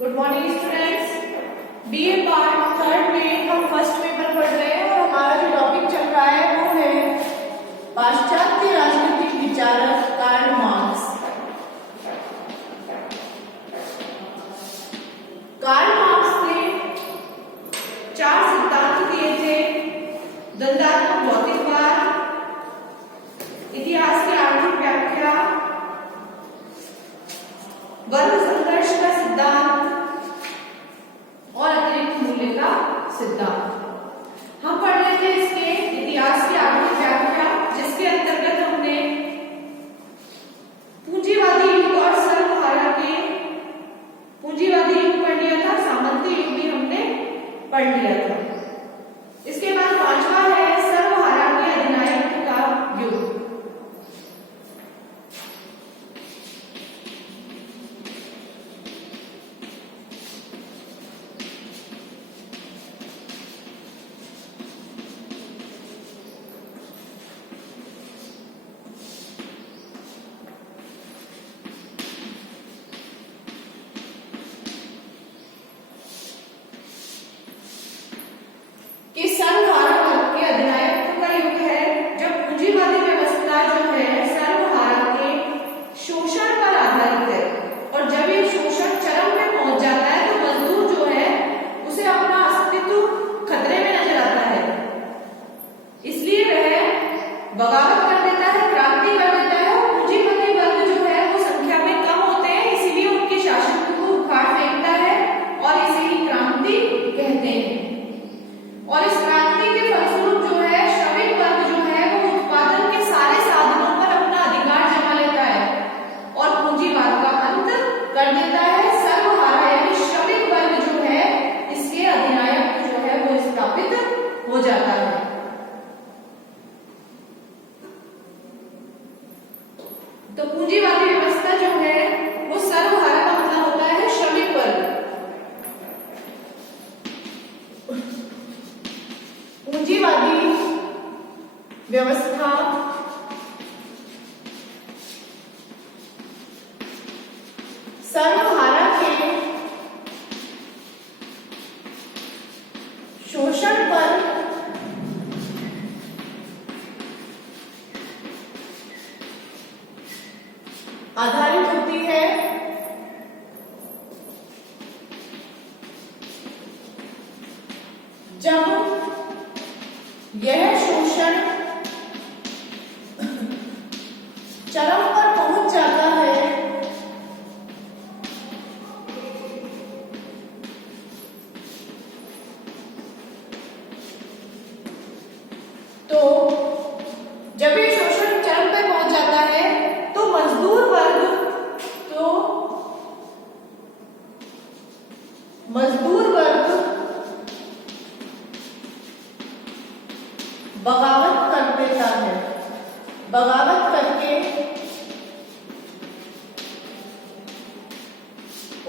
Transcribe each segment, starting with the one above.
Good morning students. BA part third में हम first paper पढ़ रहे हैं और हमारा जो टॉपिक चल रहा है वो है पाश्चात्य राजनीतिक विचारक कार्ल मार्क्स। कार्ल मार्क्स ने 4 सिद्धांत दिए थे: द्वंद्वात्मक भौतिकवाद, इतिहास की आर्थिक व्याख्या, वर्ग संघर्ष का सिद्धांत और अतिरिक्त मूल्य का सिद्धांत। हम पढ़ रहे थे इसके इतिहास की आर्थिक व्याख्या, जिसके अंतर्गत हमने पूंजीवादी युग और सर्वहारा के पूंजीवादी युग पढ़ लिया था, सामंती युग भी हमने पढ़ लिया था। इसके बाद 5वां है सर्वहारा के अधिनायक का युग। सर्वहारा के अधिनायक का युग है जब पूंजीवादी व्यवस्था जो है सर्वहारा के शोषण पर आधारित है, और जब ये शोषण चरम पे पहुंच जाता है तो मजदूर जो है उसे अपना अस्तित्व खतरे में नजर आता है, इसलिए वह बगावत कर देता है, क्रांति कर देता है। और पूंजीपति वर्ग जो है वो संख्या में कम होते हैं, इसीलिए उनके शासन को उखाड़ फेंकता है और इसे ही क्रांति कहते हैं। और इस क्रांति के फलस्वरूप जो है श्रमिक वर्ग जो है वो उत्पादन के सारे साधनों पर अपना अधिकार जमा लेता है और पूंजीवाद का अंत कर देता है। सर्वहारा यानी श्रमिक वर्ग जो है इसके अधिनायक जो है वो स्थापित हो जाता है। तो पूंजीवादी व्यवस्था जो है वो सर्वहारा का मतलब होता है श्रमिक वर्ग। पूंजीवादी व्यवस्था सर्वहारा के शोषण पर आधारित होती है। जब यह शोषण चरम पर पहुंच जाता है तो जब ये शोषण चरम पर पहुंच जाता है तो मजदूर वर्ग बगावत कर देता है। बगावत करके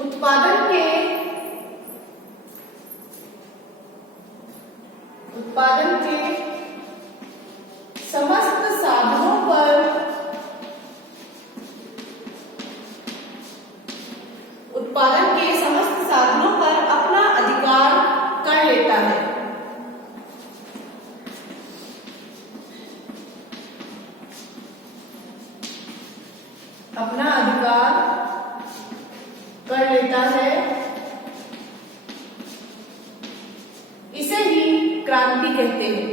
उत्पादन के समस्त साधनों पर अपना अधिकार कर लेता है। अपना अधिकार कर लेता है, इसे ही क्रांति कहते हैं।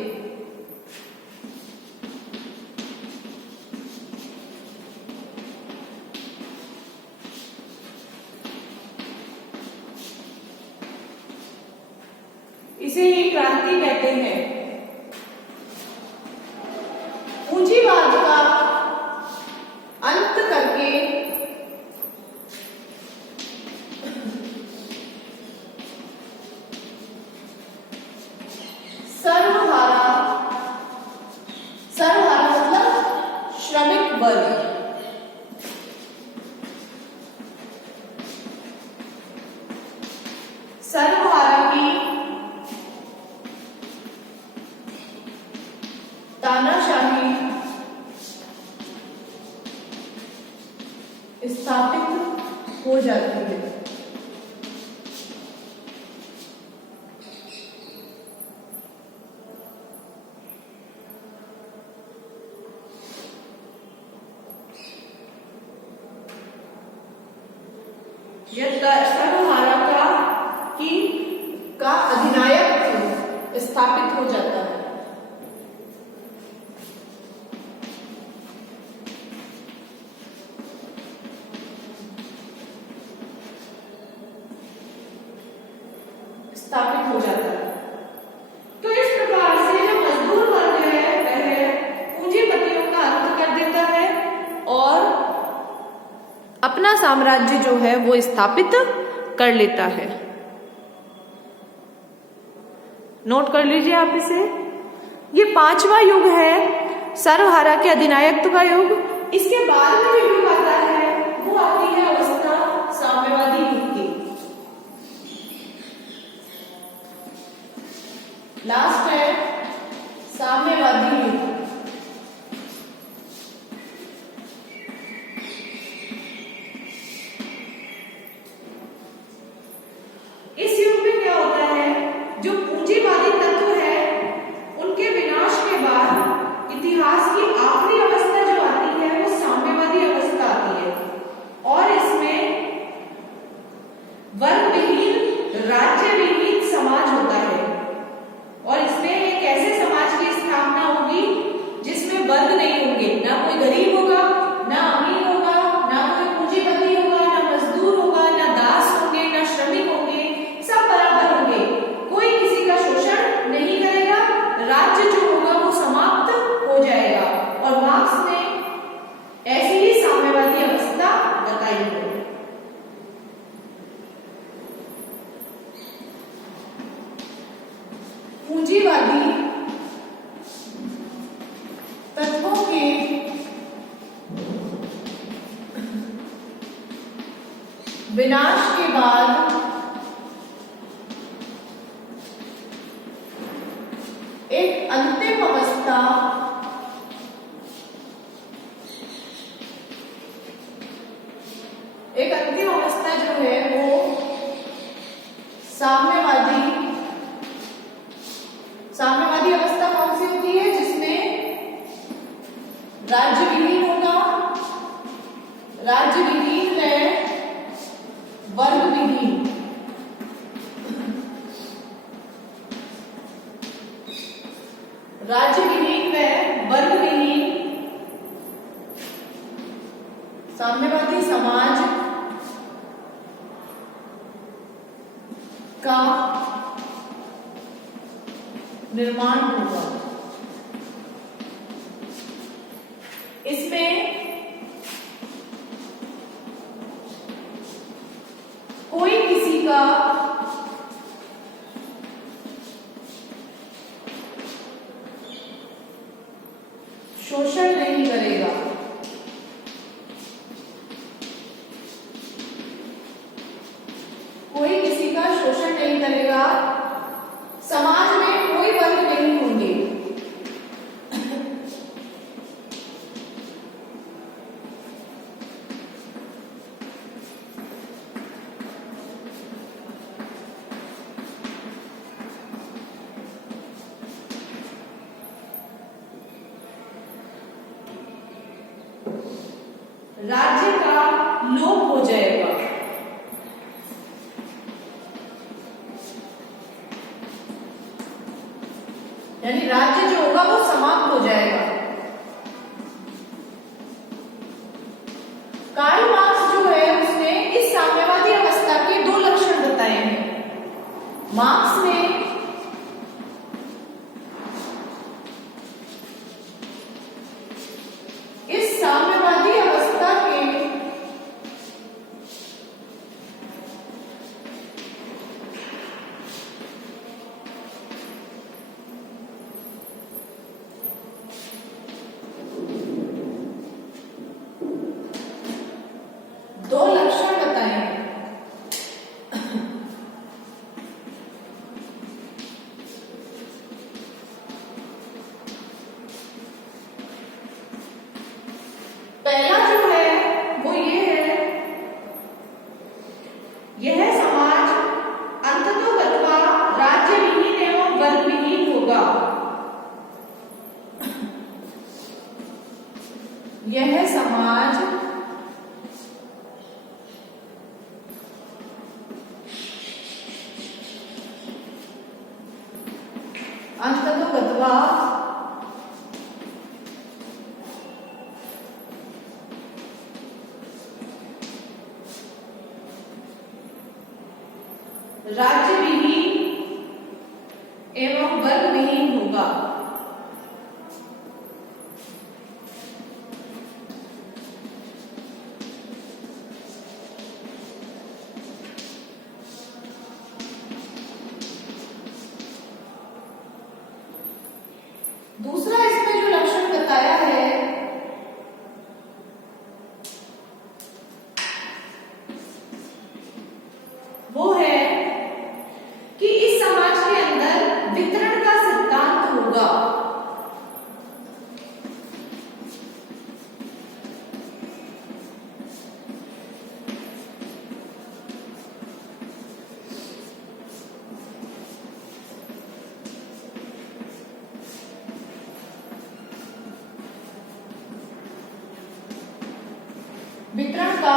इसे ही क्रांति कहते हैं। पूंजीवाद का अंत करके सर्वहारा मतलब श्रमिक वर्ग सर्वहारा की तानाशाही स्थापित हो जाती है। यह सर्वहारा का अधिनायक स्थापित हो जाता है। स्थापित हो जाता है। तो इस प्रकार से जो मजदूर वर्ग है वह पूंजीपतियों का अंत कर देता है और अपना साम्राज्य जो है वो स्थापित कर लेता है। नोट कर लीजिए आप इसे। ये पांचवा युग है सर्वहारा के अधिनायकत्व का युग। इसके बाद में जो युग आता है वो आती है अवस्था साम्यवादी युग की। लास्ट है साम्यवादी युग। इस युग में क्या होता है, जो पूंजीवादी तत्व है उनके विनाश के बाद इतिहास की आखिरी अवस्था जो आती है वो साम्यवादी अवस्था आती है और इसमें वर्ग विहीन राज्य विहीन समाज होता है और इसमें एक ऐसे समाज की स्थापना होगी जिसमें वर्ग नहीं होंगे, ना कोई गरीब होगा, ना अमीर होगा, ना कोई पूंजीपति होगा, ना मजदूर होगा, ना दास होंगे, ना श्रमिक होंगे, सब बराबर होंगे। कोई किसी का शोषण नहीं करेगा, राज्य जो होगा वो समाप्त हो जाएगा और मार्क्स ने ऐसी ही साम्यवादी अवस्था बताई है। पूंजीवादी तत्वों के विनाश के बाद एक अंतिम अवस्था जो है वो साम्यवादी अवस्था कौन सी होती है, जिसमें राज्य विहीन होगा, राज्य विहीन है, वर्ग विहीन, राज्य विहीन व वर्ग विहीन साम्यवादी समाज का निर्माण होगा। इसमें कोई किसी का शोषण नहीं करेगा, कोई किसी का शोषण नहीं करेगा, समाज में कोई वर्ग नहीं होंगे। राज्य का लोप हो जाएगा। यानी राज्य जो होगा वो समाप्त हो जाएगा। कार्ल मार्क्स जो है उसने इस साम्यवादी अवस्था के दो लक्षण बताए हैं। मार्क्स ने इस साम्यवादी अवस्था के दो लक्षण बताए हैं। पहला जो है वो ये है, यह समाज अंततोगत्वा राज्य विहीन एवं वर्ग विहीन होगा। यह समाज राज्य विहीन एवं वर्ग विहीन होगा। दूसरा इसमें जो लक्षण बताया है वो है कि इस समाज के अंदर वितरण का सिद्धांत होगा। वितरण का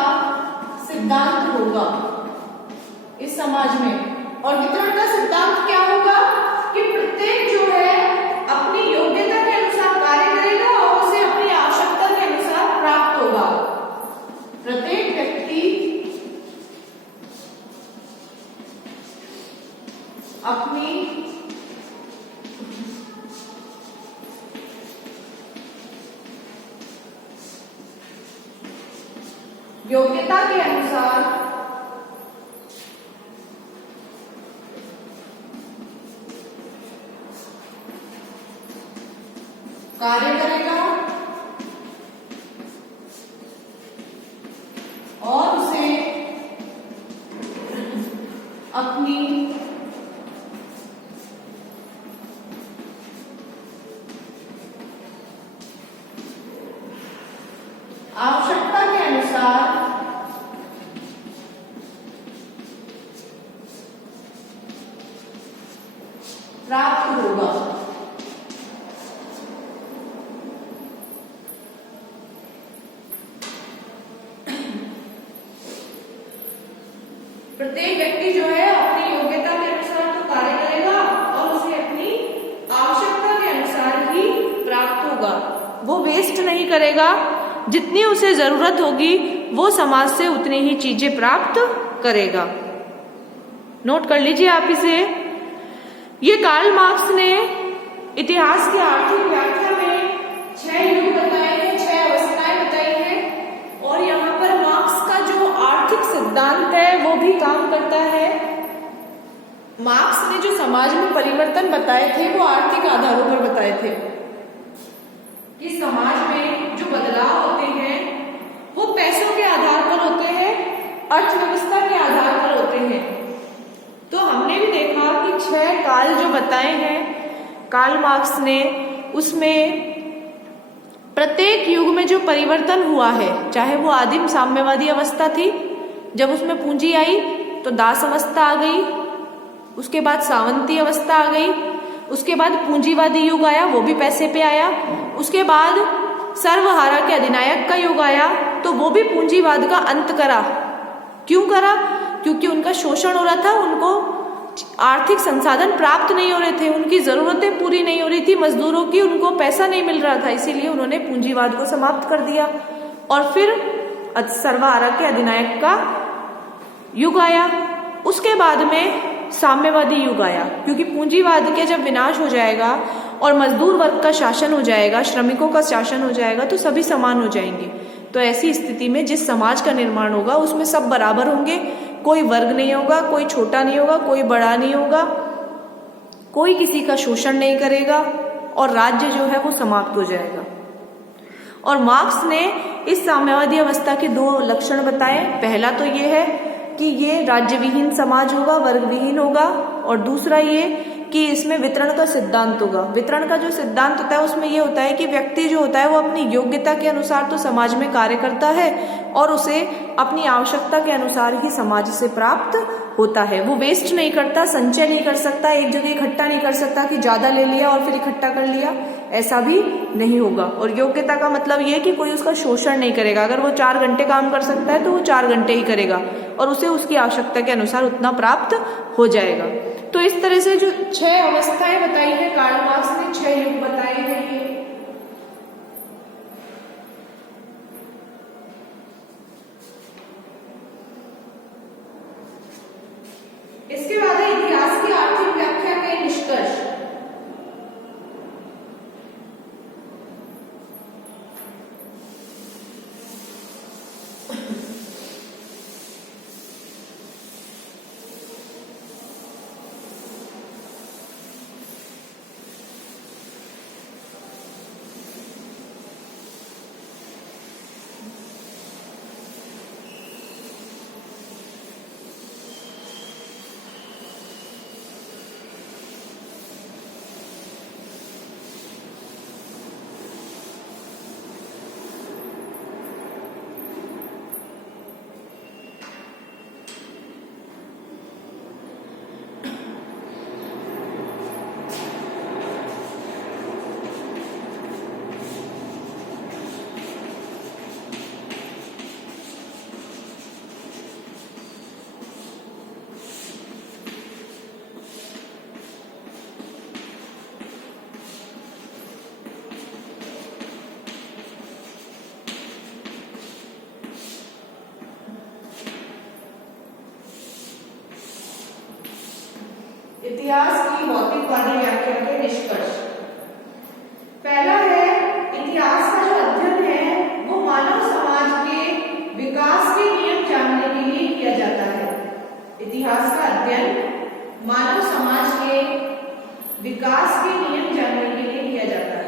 सिद्धांत होगा इस समाज में। और वितरण का सिद्धांत क्या होगा कि प्रत्येक जो है अपनी योग्यता के अनुसार कार्य करेगा और उसे अपनी आवश्यकता के अनुसार प्राप्त होगा। प्रत्येक व्यक्ति अपनी योग्यता के अनुसार कार्य करेगा और उसे अपनी आवश्यकता के अनुसार प्राप्त होगा। प्रत्येक व्यक्ति जो है अपनी योग्यता के अनुसार तो कार्य करेगा और उसे अपनी आवश्यकता के अनुसार ही प्राप्त होगा। वो वेस्ट नहीं करेगा, जितनी उसे जरूरत होगी वो समाज से उतनी ही चीजें प्राप्त करेगा। नोट कर लीजिए आप इसे। ये कार्ल मार्क्स ने इतिहास की आर्थिक व्याख्या में 6 युग बताए हैं, 6 अवस्थाएं बताई हैं और यहाँ पर मार्क्स का जो आर्थिक सिद्धांत है वो भी काम करता है। मार्क्स ने जो समाज में परिवर्तन बताए थे वो आर्थिक आधारों पर बताए थे कि समाज में जो बदलाव होते हैं वो पैसों के आधार पर होते हैं, अर्थव्यवस्था के आधार पर होते हैं। तो हमने भी देखा कि 6 काल जो बताए हैं कार्ल मार्क्स ने, उसमें प्रत्येक युग में जो परिवर्तन हुआ है, चाहे वो आदिम साम्यवादी अवस्था थी, जब उसमें पूंजी आई तो दास अवस्था आ गई, उसके बाद सावंती अवस्था आ गई, उसके बाद पूंजीवादी युग आया, वो भी पैसे पे आया, उसके बाद सर्वहारा के अधिनायक का युग आया तो वो भी पूंजीवाद का अंत करा। क्यों करा? क्योंकि उनका शोषण हो रहा था, उनको आर्थिक संसाधन प्राप्त नहीं हो रहे थे, उनकी जरूरतें पूरी नहीं हो रही थी मजदूरों की, उनको पैसा नहीं मिल रहा था, इसीलिए उन्होंने पूंजीवाद को समाप्त कर दिया। और फिर सर्वहारा के अधिनायक का युग आया, उसके बाद में साम्यवादी युग आया, क्योंकि पूंजीवाद के जब विनाश हो जाएगा और मजदूर वर्ग का शासन हो जाएगा, श्रमिकों का शासन हो जाएगा तो सभी समान हो जाएंगे। तो ऐसी स्थिति में जिस समाज का निर्माण होगा उसमें सब बराबर होंगे, कोई वर्ग नहीं होगा, कोई छोटा नहीं होगा, कोई बड़ा नहीं होगा, कोई किसी का शोषण नहीं करेगा और राज्य जो है वो समाप्त हो जाएगा। और मार्क्स ने इस साम्यवादी अवस्था के 2 लक्षण बताए। पहला तो ये है कि ये राज्य विहीन समाज होगा, वर्ग विहीन होगा, और दूसरा ये कि इसमें वितरण का सिद्धांत होगा। वितरण का जो सिद्धांत होता है उसमें ये होता है कि व्यक्ति जो होता है वो अपनी योग्यता के अनुसार तो समाज में कार्य करता है और उसे अपनी आवश्यकता के अनुसार ही समाज से प्राप्त होता है। वो वेस्ट नहीं करता, संचय नहीं कर सकता, एक जगह इकट्ठा नहीं कर सकता कि ज्यादा ले लिया और फिर इकट्ठा कर लिया, ऐसा भी नहीं होगा। और योग्यता का मतलब ये कि कोई उसका शोषण नहीं करेगा। अगर वो 4 घंटे काम कर सकता है तो वो 4 घंटे ही करेगा और उसे उसकी आवश्यकता के अनुसार उतना प्राप्त हो जाएगा। तो इस तरह से जो 6 अवस्थाएं बताई है कार्ल मार्क्स ने, 6 युग बताए हैं ये। इसके बाद है इतिहास की आर्थिक व्याख्या के निष्कर्ष। इतिहास की भौतिकवादी व्याख्या के निष्कर्ष। पहला है इतिहास का जो अध्ययन है वो मानव समाज के विकास के नियम जानने के लिए किया जाता है। इतिहास का अध्ययन मानव समाज के विकास के नियम जानने के लिए किया जाता है।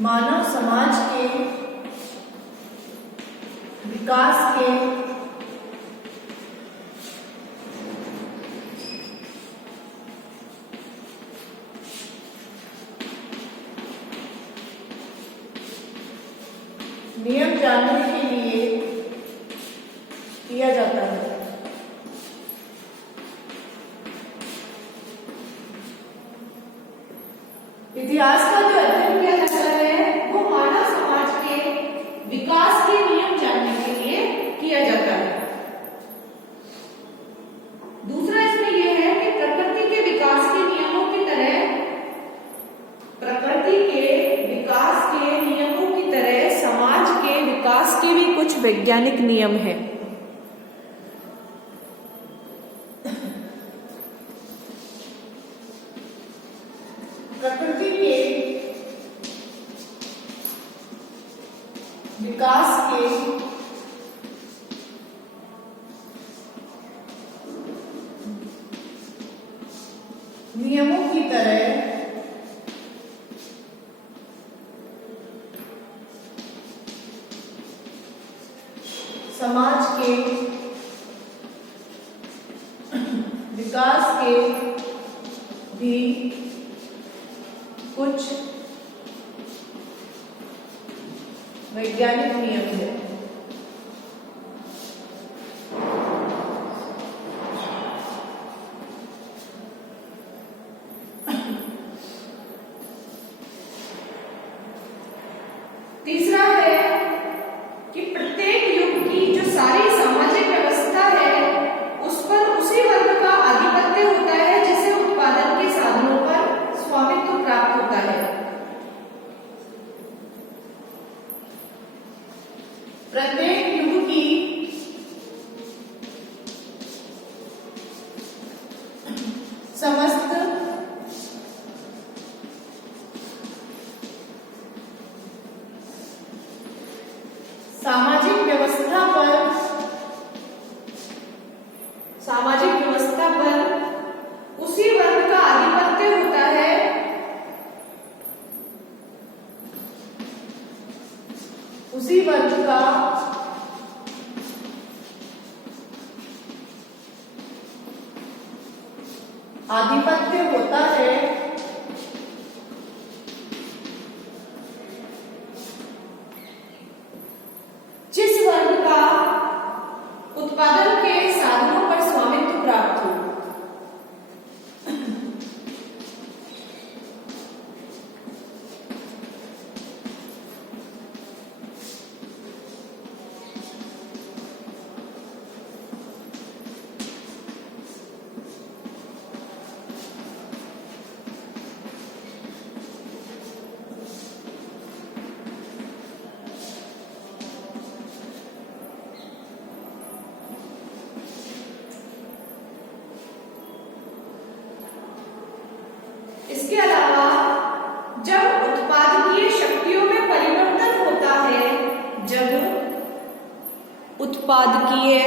मानव समाज के विकास के नियम जानने के लिए किया जाता है। इतिहास का जो अध्ययन किया जाता है वो मानव समाज के विकास के नियम जानने के लिए किया जाता है। दूसरा इसमें यह है कि प्रकृति के विकास के नियमों की तरह समाज के विकास के भी कुछ वैज्ञानिक नियम हैं। प्रकृति के विकास के नियमों की तरह समाज के विकास के भी कुछ वैज्ञानिक नियम है। तीसरा है कि प्रत्येक युग की जो सारी सामाजिक व्यवस्था है उस पर उसी वर्ग का आधिपत्य होता है जिसे उत्पादन के साधनों पर स्वामित्व प्राप्त होता है। प्रत्येक युग की समस्त सामाजिक व्यवस्था पर उसी वर्ग का आधिपत्य होता है उसी वर्ग का आधिपत्य होता है जिस वर्ग का उत्पादन के साधनों पर स्वामित्व प्राप्त हो। उत्पादकीय,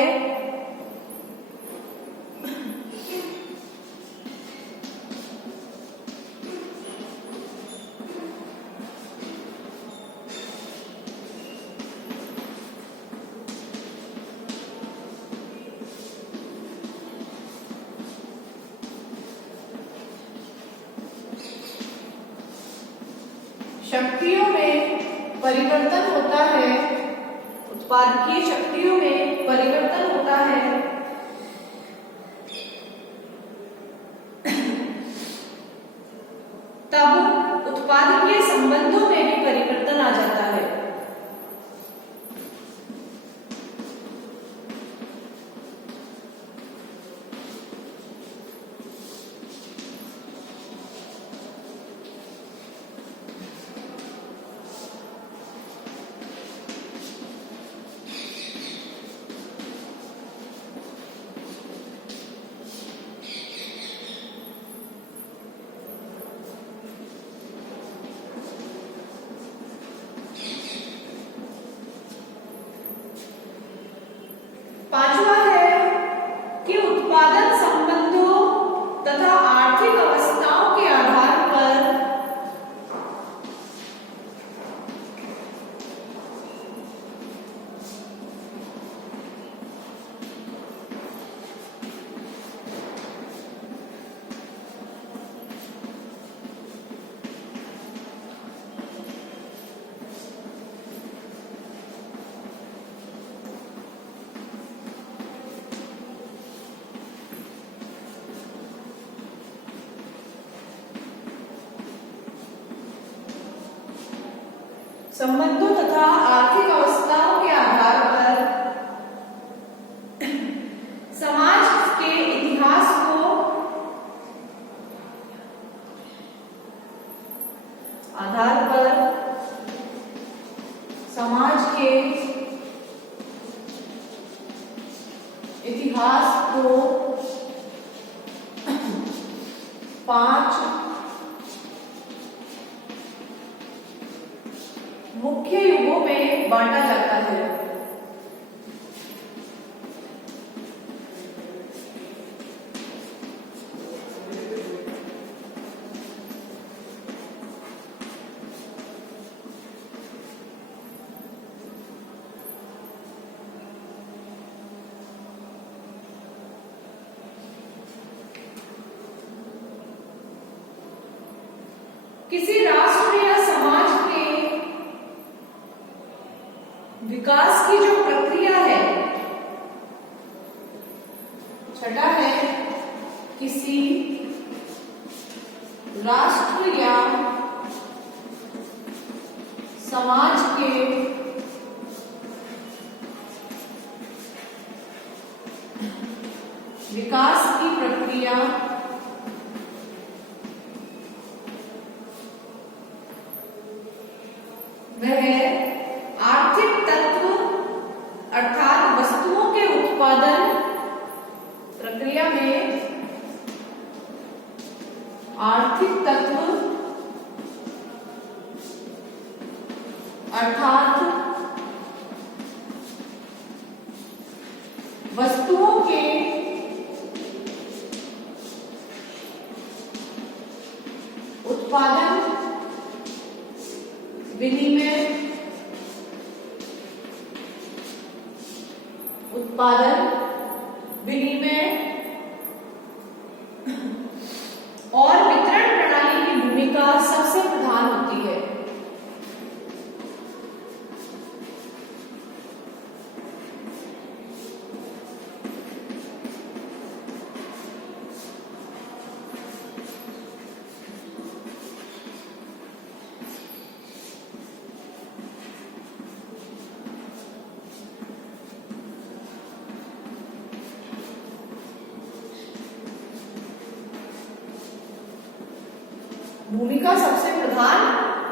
शक्तियों में परिवर्तन होता है। उत्पादकीय शक्तियों में परिवर्तन होता है। तब उत्पादकीय संबंधों में भी परिवर्तन आ जाता है। पांचवा है कि उत्पादन संबंधों तथा आर्थिक अवस्थाओं के आधार पर संबंधों तथा आर्थिक अवस्थाओं के आधार पर समाज के इतिहास को आधार पर समाज के इतिहास को 5 मुख्य युगों में बांटा जाता है। किसी राष्ट्र या समाज के विकास की जो प्रक्रिया है, छठा है किसी राष्ट्र या समाज के विकास की प्रक्रिया वह आर्थिक तत्व अर्थात वस्तुओं के उत्पादन प्रक्रिया में आर्थिक तत्व अर्थात वस्तुओं के उत्पादन, विनिमय, उत्पादन, विनिमय और वितरण प्रणाली की भूमिका सबसे प्रधान होती है। भूमिका सबसे प्रधान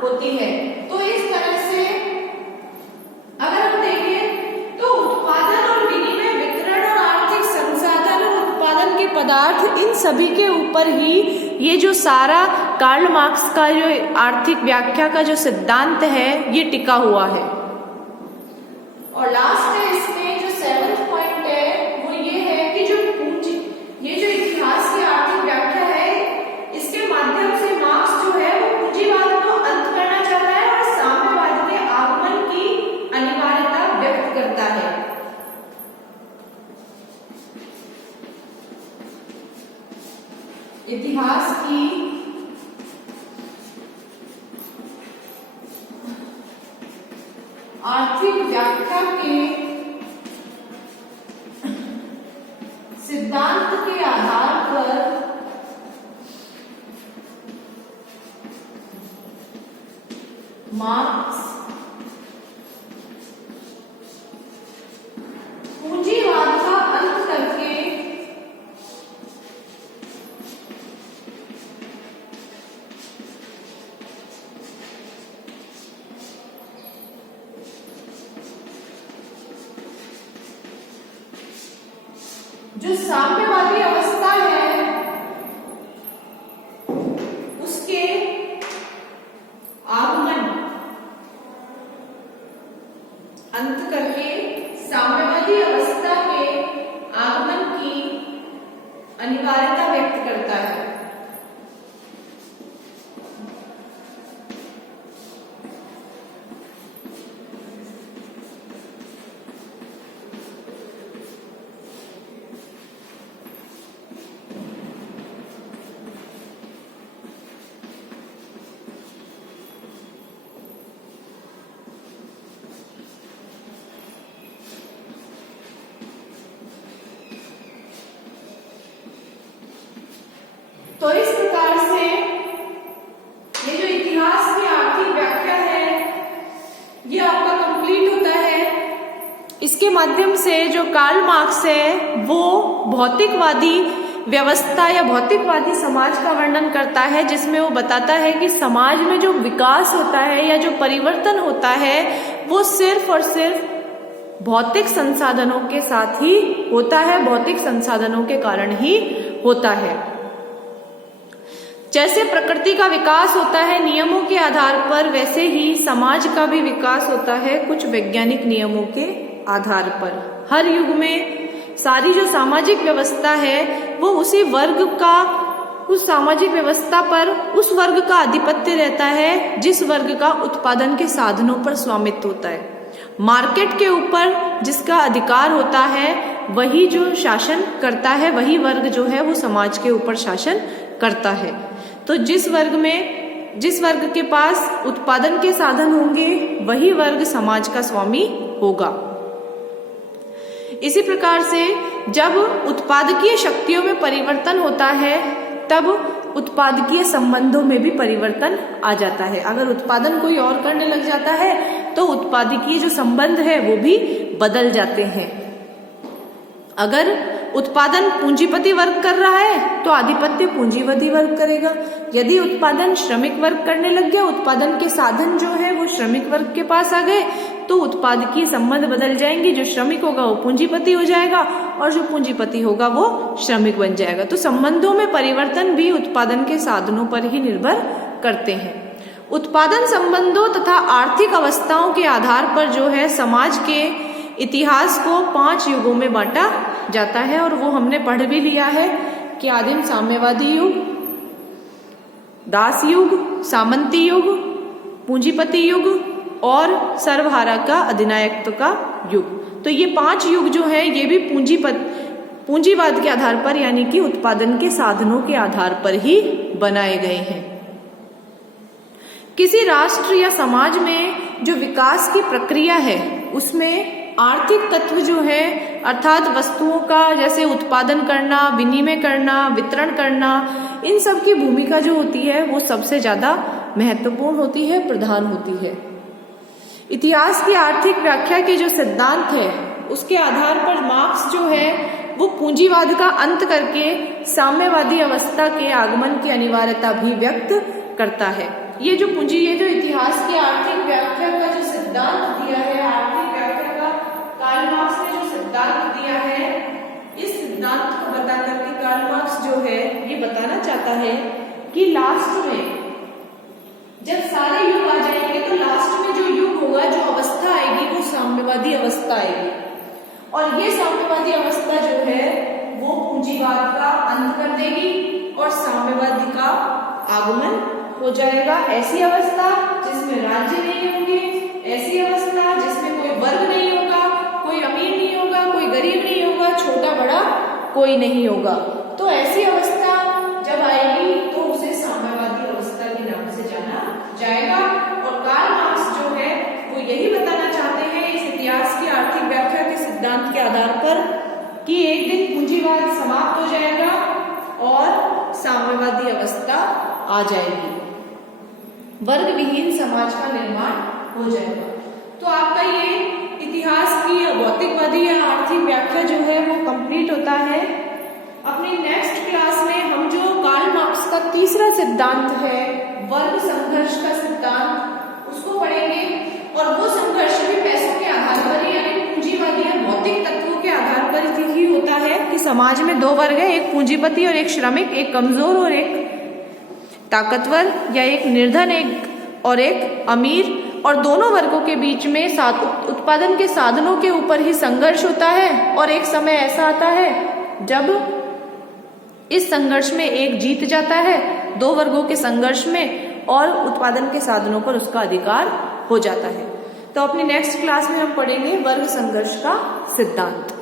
होती है। तो इस तरह से अगर हम देखें तो उत्पादन और विनिमय, वितरण और आर्थिक संसाधन और उत्पादन के पदार्थ, इन सभी के ऊपर ही ये जो सारा कार्ल मार्क्स का जो आर्थिक व्याख्या का जो सिद्धांत है ये टिका हुआ है। और लास्ट है इसमें जो इतिहास की आर्थिक व्याख्या के सिद्धांत के आधार पर मार्क्स पूंजीवाद का अंत करके जो साम्यवादी अवस्था है उसके आगमन अंत करके साम्यवादी अवस्था के आगमन की अनिवार्यता व्यक्त करता है। तो इस प्रकार से ये जो इतिहास की आर्थिक व्याख्या है ये आपका कंप्लीट होता है। इसके माध्यम से जो कार्ल मार्क्स है वो भौतिकवादी व्यवस्था या भौतिकवादी समाज का वर्णन करता है, जिसमें वो बताता है कि समाज में जो विकास होता है या जो परिवर्तन होता है वो सिर्फ और सिर्फ भौतिक संसाधनों के साथ ही होता है, भौतिक संसाधनों के कारण ही होता है। जैसे प्रकृति का विकास होता है नियमों के आधार पर, वैसे ही समाज का भी विकास होता है कुछ वैज्ञानिक नियमों के आधार पर। हर युग में सारी जो सामाजिक व्यवस्था है वो उसी वर्ग का, उस सामाजिक व्यवस्था पर उस वर्ग का आधिपत्य रहता है जिस वर्ग का उत्पादन के साधनों पर स्वामित्व होता है। मार्केट के ऊपर जिसका अधिकार होता है वही जो शासन करता है, वही वर्ग जो है वो समाज के ऊपर शासन करता है। तो जिस वर्ग के पास उत्पादन के साधन होंगे वही वर्ग समाज का स्वामी होगा। इसी प्रकार से जब उत्पादकीय शक्तियों में परिवर्तन होता है तब उत्पादकीय संबंधों में भी परिवर्तन आ जाता है। अगर उत्पादन कोई और करने लग जाता है तो उत्पादकीय जो संबंध है वो भी बदल जाते हैं। अगर उत्पादन पूंजीपति वर्ग कर रहा है तो आधिपत्य पूंजीवादी वर्ग करेगा। यदि उत्पादन श्रमिक वर्ग करने लग गया, उत्पादन के साधन जो है वो श्रमिक वर्ग के पास आ गए, तो उत्पादकीय संबंध बदल जाएंगे। जो श्रमिक होगा वो पूंजीपति हो जाएगा और जो पूंजीपति होगा वो श्रमिक बन जाएगा। तो संबंधों में परिवर्तन भी उत्पादन के साधनों पर ही निर्भर करते हैं। उत्पादन संबंधों तथा आर्थिक अवस्थाओं के आधार पर जो है समाज के इतिहास को 5 युगों में बांटा जाता है, और वो हमने पढ़ भी लिया है कि आदिम साम्यवादी युग, दास युग, सामंती युग, पूंजीपति युग और सर्वहारा का अधिनायकत्व का युग। तो ये 5 युग जो है ये भी पूंजीवाद के आधार पर यानी कि उत्पादन के साधनों के आधार पर ही बनाए गए हैं। किसी राष्ट्र या समाज में जो विकास की प्रक्रिया है उसमें आर्थिक तत्व जो है अर्थात वस्तुओं का जैसे उत्पादन करना, विनिमय करना, वितरण करना, इन सब की भूमिका जो होती है वो सबसे ज्यादा महत्वपूर्ण होती है, प्रधान होती है। इतिहास की आर्थिक व्याख्या के जो सिद्धांत है उसके आधार पर मार्क्स जो है वो पूंजीवाद का अंत करके साम्यवादी अवस्था के आगमन की अनिवार्यता भी व्यक्त करता है। ये जो इतिहास की आर्थिक व्याख्या का जो सिद्धांत दिया है, आर्थिक व्याख्या का कार्ल मार्क्स ने जो सिद्धांत दिया है, इस सिद्धांत को बता करके कार्ल मार्क्स जो है ये बताना चाहता है कि लास्ट में जब सारे युग आ जाएंगे तो लास्ट में जो युग होगा, जो अवस्था आएगी वो साम्यवादी अवस्था आएगी, और ये साम्यवादी अवस्था जो है वो पूंजीवाद का अंत कर देगी और साम्यवादी का आगमन हो जाएगा। ऐसी अवस्था जिसमें राज्य नहीं होंगे, ऐसी अवस्था जिसमें कोई वर्ग नहीं होगा, कोई अमीर नहीं होगा, कोई गरीब नहीं होगा, छोटा बड़ा कोई नहीं होगा। तो ऐसी अवस्था जब आएगी सिद्धांत के आधार पर कि एक दिन पूंजीवाद समाप्त हो जाएगा और साम्यवादी अवस्था आ जाएगी, वर्ग विहीन समाज का निर्माण हो जाएगा। तो आपका ये इतिहास की भौतिकवादी या आर्थिक व्याख्या जो है वो कंप्लीट होता है। अपनी नेक्स्ट क्लास में हम जो कार्ल मार्क्स का तीसरा सिद्धांत है वर्ग संघर्ष का सिद्धांत उसको पढ़ेंगे, और वो संघर्ष भी पैसों के आधार पर यानी पूंजीवादी या भौतिक तत्वों के आधार पर ही होता है कि समाज में दो वर्ग है, एक पूंजीपति और एक श्रमिक, एक कमजोर और एक ताकतवर, या एक निर्धन एक और एक अमीर, और दोनों वर्गों के बीच में उत्पादन के साधनों के ऊपर ही संघर्ष होता है। और एक समय ऐसा आता है जब इस संघर्ष में एक जीत जाता है दो वर्गों के संघर्ष में, और उत्पादन के साधनों पर उसका अधिकार हो जाता है। तो अपनी नेक्स्ट क्लास में हम पढ़ेंगे वर्ग संघर्ष का सिद्धांत।